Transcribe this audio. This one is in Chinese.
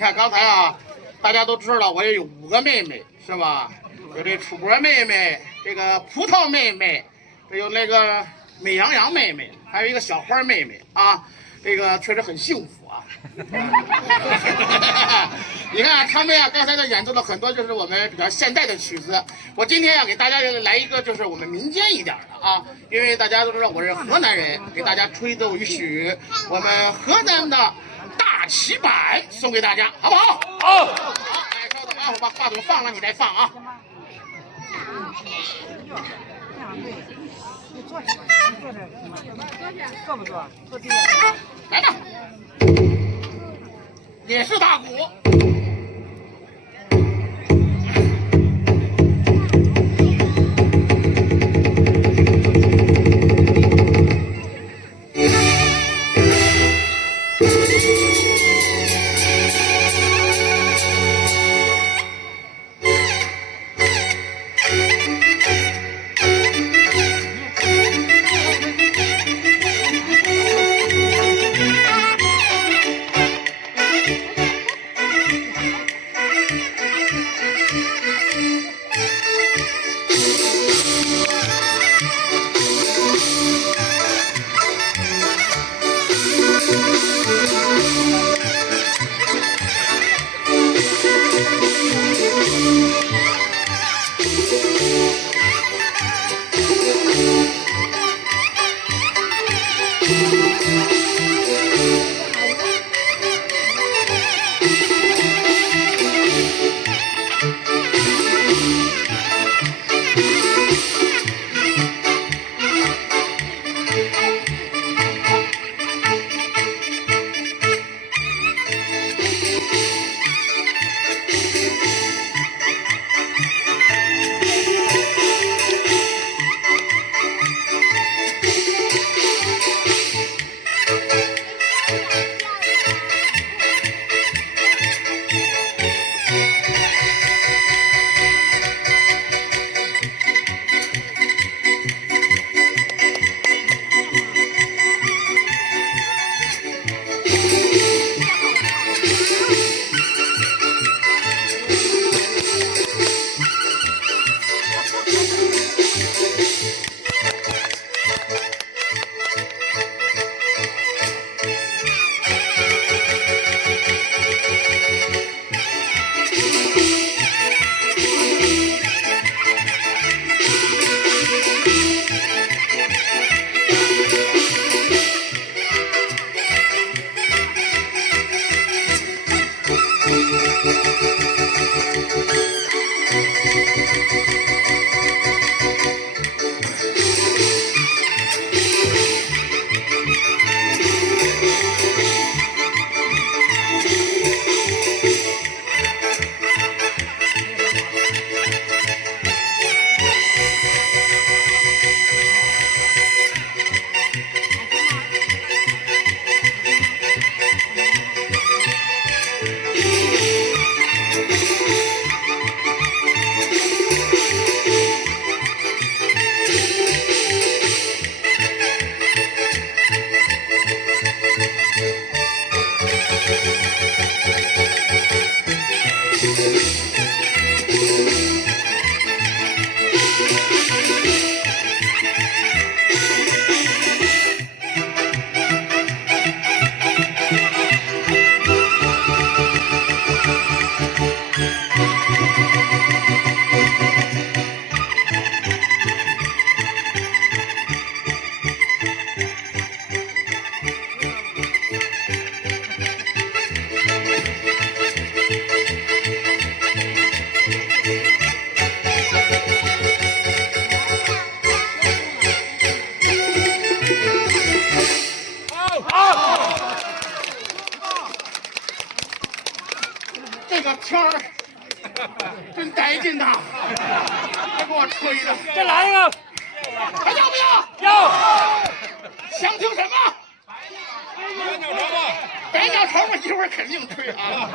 看刚才啊，大家都知道我也有5个妹妹，是吧？有这楚国妹妹，这个葡萄妹妹，这有那个美羊羊妹妹，还有一个小花妹妹啊，这个确实很幸福啊。你看他们呀，刚才都演奏了很多，就是我们比较现代的曲子。我今天要给大家来一个，就是我们民间一点的啊，因为大家都知道我是河南人，给大家吹奏一曲我们河南的大旗板，送给大家，好不好？好。好，哎，稍等啊，我把话筒放了，你再放啊。坐不坐？坐地上。来吧。也是大鼓。这个天儿真带劲呐！还给我吹的。再来一个，还要不要？要。想听什么？白鸟巢吧。白鸟巢我一会儿肯定吹啊。